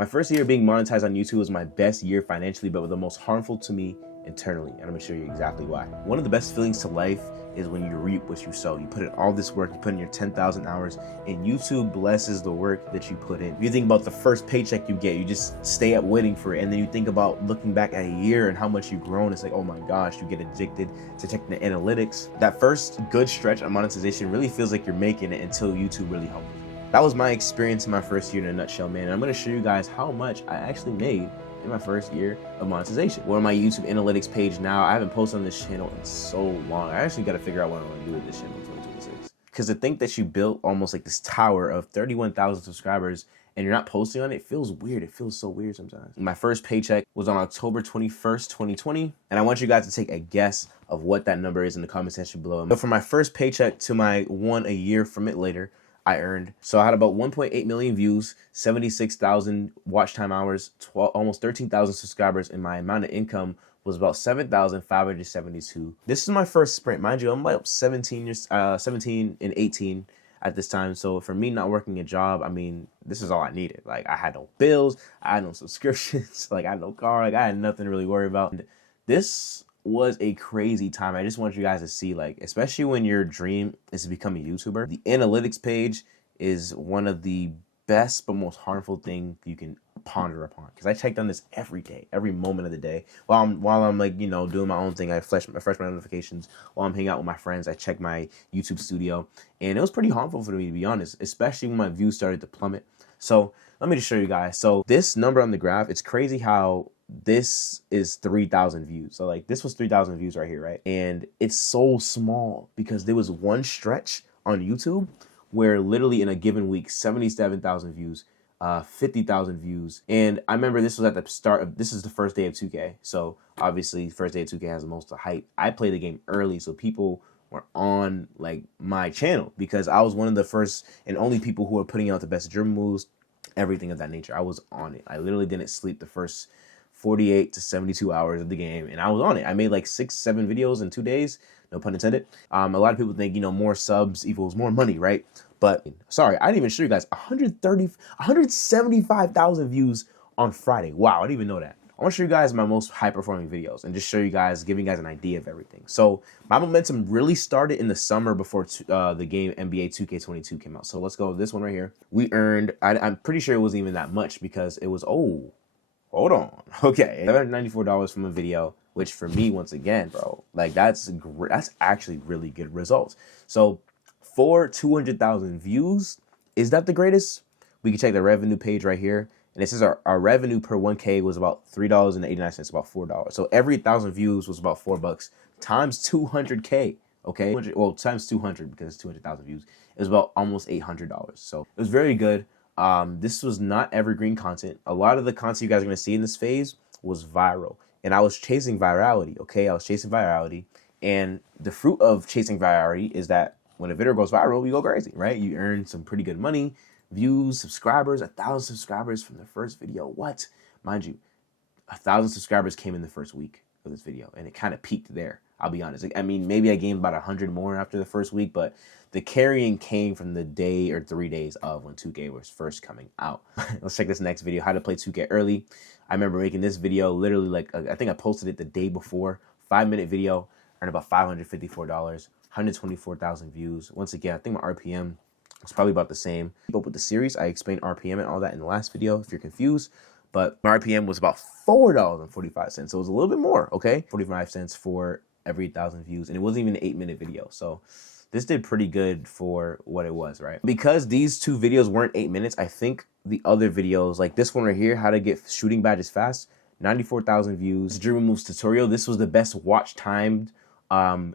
My first year being monetized on YouTube was my best year financially, but the most harmful to me internally. And I'm gonna show you exactly why. One of the best feelings to life is when you reap what you sow. You put in all this work, you put in your 10,000 hours, and YouTube blesses the work that you put in. If you think about the first paycheck you get, you just stay up waiting for it. And then you think about looking back at a year and how much you've grown. It's like, oh my gosh, you get addicted to checking the analytics. That first good stretch of monetization really feels like you're making it until YouTube really helps you. That was my experience in my first year in a nutshell, man. And I'm gonna show you guys how much I actually made in my first year of monetization. We're on my YouTube analytics page now. I haven't posted on this channel in so long. I actually got to figure out what I want to do with this channel in 2026. Because to think that you built almost like this tower of 31,000 subscribers and you're not posting on it feels weird. It feels so weird sometimes. My first paycheck was on October 21st, 2020. And I want you guys to take a guess of what that number is in the comment section below. But from my first paycheck to my one a year from it later, I earned. So I had about 1.8 million views, 76,000 watch time hours, almost 13,000 subscribers, and my amount of income was about 7,572. This is my first sprint. Mind you, I'm like 17 and 18 at this time. So for me not working a job, I mean, this is all I needed. Like I had no bills, I had no subscriptions, like I had no car, like I had nothing to really worry about. And this was a crazy time. I just want you guys to see, like, especially when your dream is to become a YouTuber, the analytics page is one of the best but most harmful thing you can ponder upon. Because I checked on this every day, every moment of the day. While I'm like, you know, doing my own thing, I refresh my notifications. While I'm hanging out with my friends, I check my YouTube studio. And it was pretty harmful for me, to be honest, especially when my views started to plummet. So let me just show you guys. So this number on the graph, it's crazy how this is 3,000 views. So like this was 3,000 views right here, right? And it's so small because there was one stretch on YouTube where literally in a given week, 77,000 views, 50,000 views. And I remember this was at the start of, this is the first day of 2K. So obviously first day of 2K has the most hype. I played the game early, so people were on like my channel because I was one of the first and only people who were putting out the best dribble moves, everything of that nature. I was on it. I literally didn't sleep the first 48 to 72 hours of the game, and I was on it. I made like 6-7 videos in 2 days, no pun intended. A lot of people think, you know, more subs equals more money, right? But sorry, I didn't even show you guys 175,000 views on Friday. Wow, I didn't even know that. I want to show you guys my most high performing videos and just show you guys, giving you guys an idea of everything. So my momentum really started in the summer before the game NBA 2K22 came out. So let's go with this one right here. We earned, I'm pretty sure it wasn't even that much because it was, hold on. Okay, $794 from a video, which for me, once again, bro, like that's actually really good results. So for 200,000 views, is that the greatest? We can check the revenue page right here. And it says our revenue per 1K was about $3.89, about $4. So every 1,000 views was about $4 times 200K. Okay, well, times 200 because it's 200,000 views. It was about almost $800. So it was very good. This was not evergreen content. A lot of the content you guys are going to see in this phase was viral. And I was chasing virality, okay? I was chasing virality. And the fruit of chasing virality is that when a video goes viral, you go crazy, right? You earn some pretty good money, views, subscribers, 1,000 subscribers from the first video. What? Mind you, 1,000 subscribers came in the first week of this video. And it kind of peaked there, I'll be honest. I mean, maybe I gained about 100 more after the first week, but the carrying came from the day or 3 days of when 2K was first coming out. Let's check this next video, how to play 2K early. I remember making this video literally like, I think I posted it the day before, 5-minute video, earned about $554, 124,000 views. Once again, I think my RPM was probably about the same. But with the series, I explained RPM and all that in the last video if you're confused. But my RPM was about $4.45. So it was a little bit more, okay? 45 cents for every 1,000 views. And it wasn't even an 8-minute video. So this did pretty good for what it was, right? Because these two videos weren't 8 minutes, I think the other videos, like this one right here, how to get shooting badges fast, 94,000 views. Dribble moves tutorial, this was the best watch timed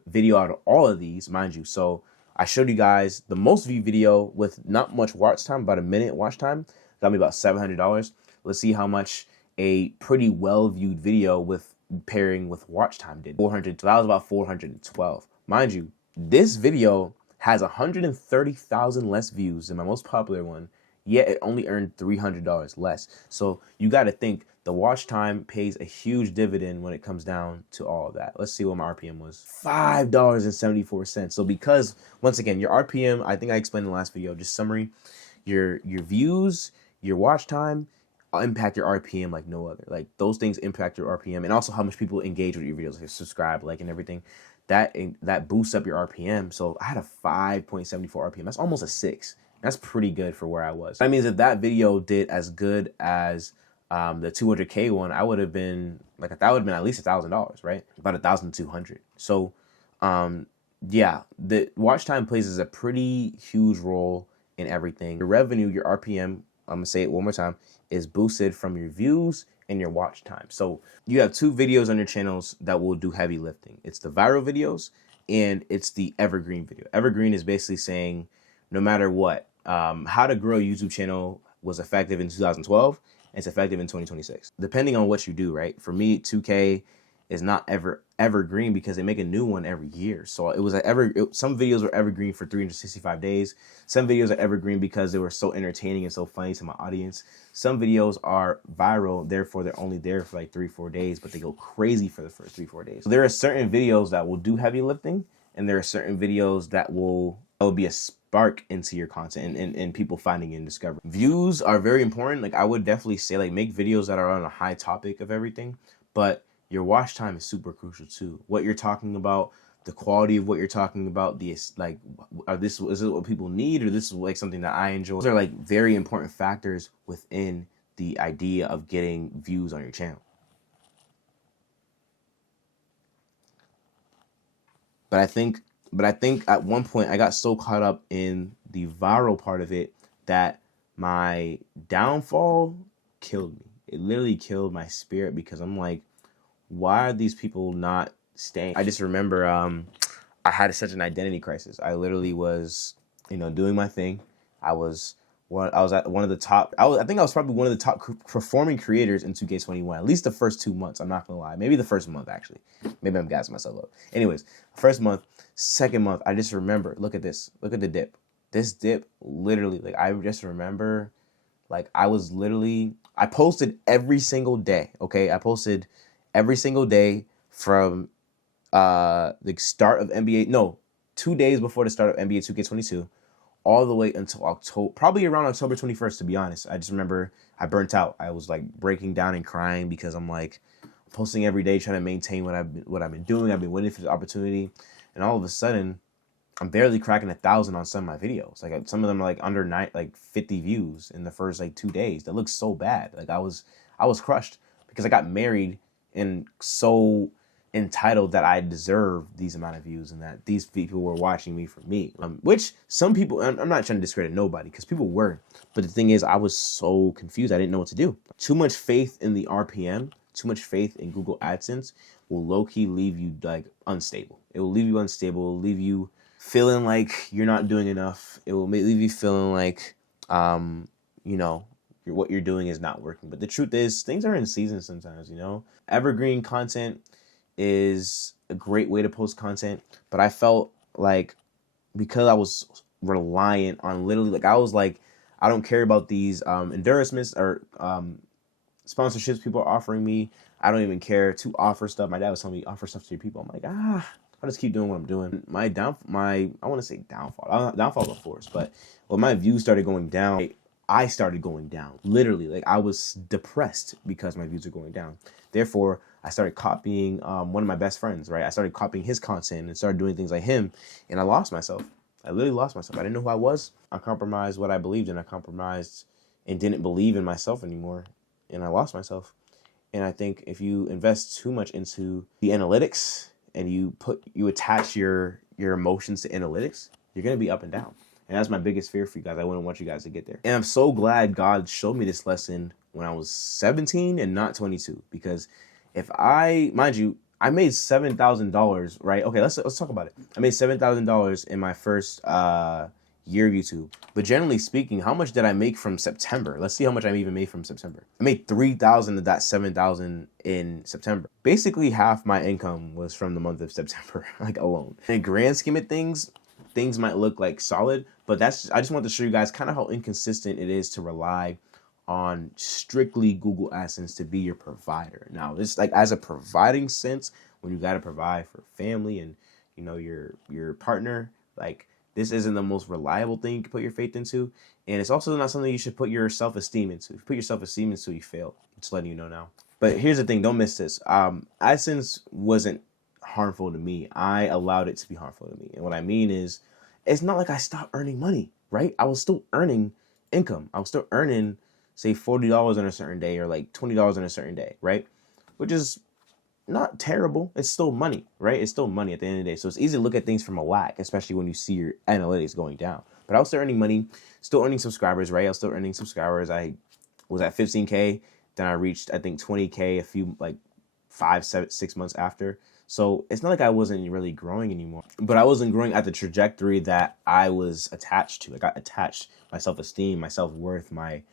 video out of all of these, mind you. So I showed you guys the most viewed video with not much watch time, about a minute watch time, got me about $700. Let's see how much a pretty well viewed video with pairing with watch time did. 400, that was about 412. Mind you, this video has 130,000 less views than my most popular one, yet it only earned $300 less. So you got to think the watch time pays a huge dividend when it comes down to all of that. Let's see what my RPM was. $5.74. So because, once again, your RPM, I think I explained in the last video, just summary, your views, your watch time, impact your RPM like no other. Like those things impact your RPM, and also how much people engage with your videos, like subscribe, like, and everything. That boosts up your RPM. So I had a 5.74 RPM. That's almost a 6. That's pretty good for where I was. That means if that video did as good as the 200K one, I would have been like, that would have been at least $1,000, right? About 1,200. So yeah, the watch time plays a pretty huge role in everything. Your revenue, your RPM, I'm gonna say it one more time, is boosted from your views and your watch time. So you have 2 videos on your channels that will do heavy lifting. It's the viral videos and it's the evergreen video. Evergreen is basically saying no matter what, how to grow a YouTube channel was effective in 2012. It's effective in 2026, depending on what you do, right? For me, 2K is not evergreen because they make a new one every year. So it was some videos were evergreen for 365 days. Some videos are evergreen because they were so entertaining and so funny to my audience. Some videos are viral, therefore they're only there for like 3-4 days, but they go crazy for the first 3-4 days. So there are certain videos that will do heavy lifting, and there are certain videos that will be a spark into your content and people finding and discovering. Views are very important. Like I would definitely say, like, make videos that are on a high topic of everything, but your watch time is super crucial too. What you're talking about, the quality of what you're talking about, is it what people need, or this is like something that I enjoy? Those are like very important factors within the idea of getting views on your channel. But I think at one point I got so caught up in the viral part of it that my downfall killed me. It literally killed my spirit, because I'm like, why are these people not staying? I just remember I had such an identity crisis. I literally was, doing my thing. I was at one of the top. I think I was probably one of the top performing creators in 2K21. At least the first 2 months. I'm not gonna lie. Maybe the first month, actually. Maybe I'm gassing myself up. Anyways, first month, second month. I just remember. Look at this. Look at the dip. This dip, literally. Like I just remember. Like I posted every single day. Okay, I posted every single day from the start of NBA. No, 2 days before the start of NBA 2K22. All the way until October, probably around October 21st, to be honest. I just remember I burnt out. I was like breaking down and crying because I'm like posting every day, trying to maintain what I've been doing. I've been waiting for the opportunity, and all of a sudden, I'm barely cracking 1,000 on some of my videos. Like some of them are like under 50 views in the first like 2 days. That looks so bad. Like I was crushed because I got married and so entitled that I deserve these amount of views and that these people were watching me for me. Which some people, I'm not trying to discredit nobody, because people were. But the thing is, I was so confused. I didn't know what to do. Too much faith in the RPM, too much faith in Google AdSense will low-key leave you like unstable. It will leave you unstable. It will leave you feeling like you're not doing enough. It will leave you feeling like, what you're doing is not working. But the truth is, things are in season sometimes, Evergreen content is a great way to post content, but I felt like because I was reliant on literally, like I was like, I don't care about these endorsements or sponsorships people are offering me. I don't even care to offer stuff. My dad was telling me, offer stuff to your people. I'm like, I'll just keep doing what I'm doing. I want to say downfall. Downfall, of course, but when my views started going down, I started going down. Literally, like I was depressed because my views are going down. Therefore, I started copying one of my best friends, right? I started copying his content and started doing things like him, and I lost myself. I literally lost myself. I didn't know who I was. I compromised what I believed in. I compromised and didn't believe in myself anymore, and I lost myself. And I think if you invest too much into the analytics and you attach your emotions to analytics, you're gonna be up and down. And that's my biggest fear for you guys. I wouldn't want you guys to get there. And I'm so glad God showed me this lesson when I was 17 and not 22. Because mind you, I made $7,000, right? Okay, let's talk about it. I made $7,000 in my first year of YouTube. But generally speaking, how much did I make from September? Let's see how much I even made from September. I made $3,000 of that $7,000 in September. Basically, half my income was from the month of September, like alone. In the grand scheme of things might look like solid, but I just want to show you guys kind of how inconsistent it is to rely on strictly Google AdSense to be your provider. Now, this like as a providing sense, when you got to provide for family and your partner, like This isn't the most reliable thing you can put your faith into. And it's also not something you should put your self-esteem into. If you put your self-esteem into, you fail. Just letting you know now. But here's the thing, don't miss this. AdSense wasn't harmful to me. I allowed it to be harmful to me. And what I mean is, it's not like I stopped earning money, right? I was still earning income. I was still earning, say, $40 on a certain day or like $20 on a certain day, right? Which is not terrible. It's still money, right? It's still money at the end of the day. So it's easy to look at things from a lack, especially when you see your analytics going down. But I was still earning money, still earning subscribers, right? I was still earning subscribers. I was at 15K. Then I reached, I think, 20K a few, like 6 months after. So it's not like I wasn't really growing anymore, but I wasn't growing at the trajectory that I was attached to. I got attached. My self-esteem, my self-worth, my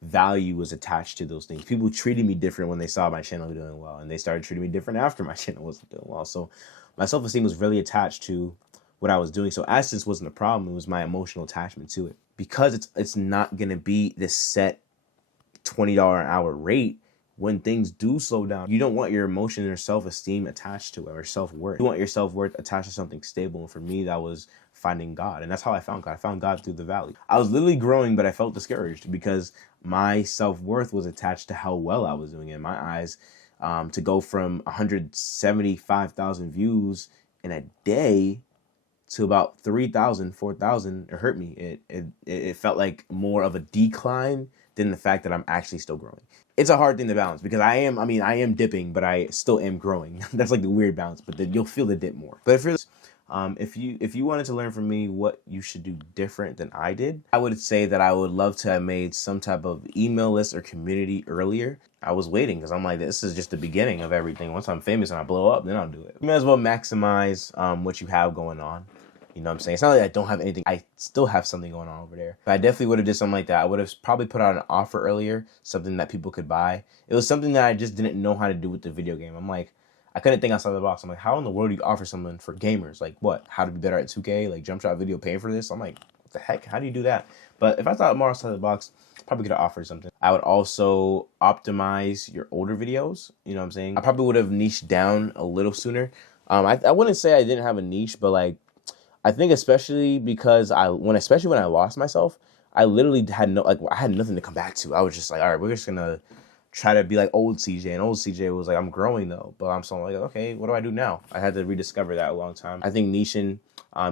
value was attached to those things. People treated me different when they saw my channel doing well, and they started treating me different after my channel wasn't doing well. So my self-esteem was really attached to what I was doing. So AdSense wasn't a problem. It was my emotional attachment to it. Because it's not going to be this set $20 an hour rate. When things do slow down, you don't want your emotion or self-esteem attached to it, or self-worth. You want your self-worth attached to something stable. And for me, that was finding God. And that's how I found God. I found God through the valley. I was literally growing, but I felt discouraged because my self-worth was attached to how well I was doing in my eyes. To go from 175,000 views in a day to about 3,000, 4,000, it hurt me. It felt like more of a decline than the fact that I'm actually still growing. It's a hard thing to balance because I am dipping, but I still am growing. That's like the weird balance, but then you'll feel the dip more. But if you wanted to learn from me what you should do different than I did, I would say that I would love to have made some type of email list or community earlier. I was waiting because I'm like, this is just the beginning of everything. Once I'm famous and I blow up, then I'll do it. You might as well maximize what you have going on. You know what I'm saying? It's not like I don't have anything. I still have something going on over there. But I definitely would have did something like that. I would have probably put out an offer earlier, something that people could buy. It was something that I just didn't know how to do with the video game. I'm like, I couldn't think outside the box. I'm like, how in the world do you offer someone for gamers? Like what? How to be better at 2K? Like jump shot video paying for this? I'm like, what the heck? How do you do that? But if I thought more outside the box, probably could have offered something. I would also optimize your older videos. You know what I'm saying? I probably would have niched down a little sooner. I wouldn't say I didn't have a niche, but like, I think especially because especially when I lost myself, I literally had I had nothing to come back to. I was just like, all right, we're just gonna try to be like old CJ, and old CJ was like, I'm growing though, but I'm still like, okay, what do I do now? I had to rediscover that a long time. I think niching,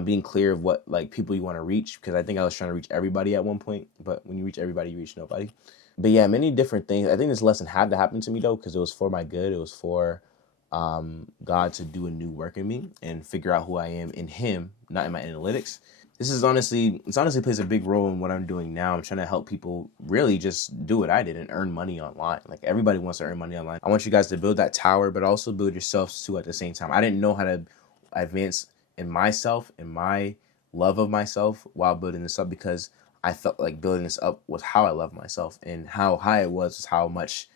being clear of what like people you want to reach, because I think I was trying to reach everybody at one point, but when you reach everybody, you reach nobody. But yeah, many different things. I think this lesson had to happen to me though, because it was for my good. It was for God to do a new work in me and figure out who I am in Him, not in my analytics. This is honestly plays a big role in what I'm doing now. I'm trying to help people really just do what I did and earn money online. Like everybody wants to earn money online. I want you guys to build that tower, but also build yourselves too at the same time. I didn't know how to advance in myself and my love of myself while building this up, because I felt like building this up was how I love myself, and how high it was how much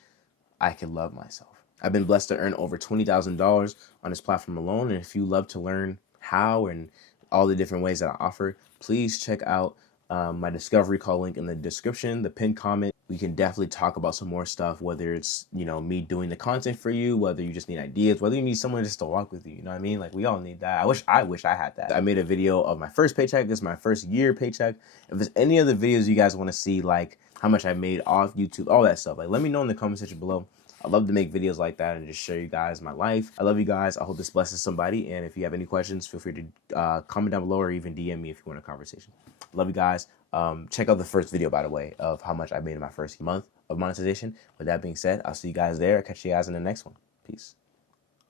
I could love myself. I've been blessed to earn over $20,000 on this platform alone. And if you love to learn how and all the different ways that I offer, please check out my discovery call link in the description, the pinned comment. We can definitely talk about some more stuff, whether it's, me doing the content for you, whether you just need ideas, whether you need someone just to walk with you. You know what I mean? Like we all need that. I wish I had that. I made a video of my first paycheck. This is my first year paycheck. If there's any other videos you guys want to see, like how much I made off YouTube, all that stuff, like let me know in the comment section below. I love to make videos like that and just show you guys my life. I love you guys. I hope this blesses somebody. And if you have any questions, feel free to comment down below or even DM me if you want a conversation. Love you guys. Check out the first video, by the way, of how much I made in my first month of monetization. With that being said, I'll see you guys there. I'll catch you guys in the next one. Peace.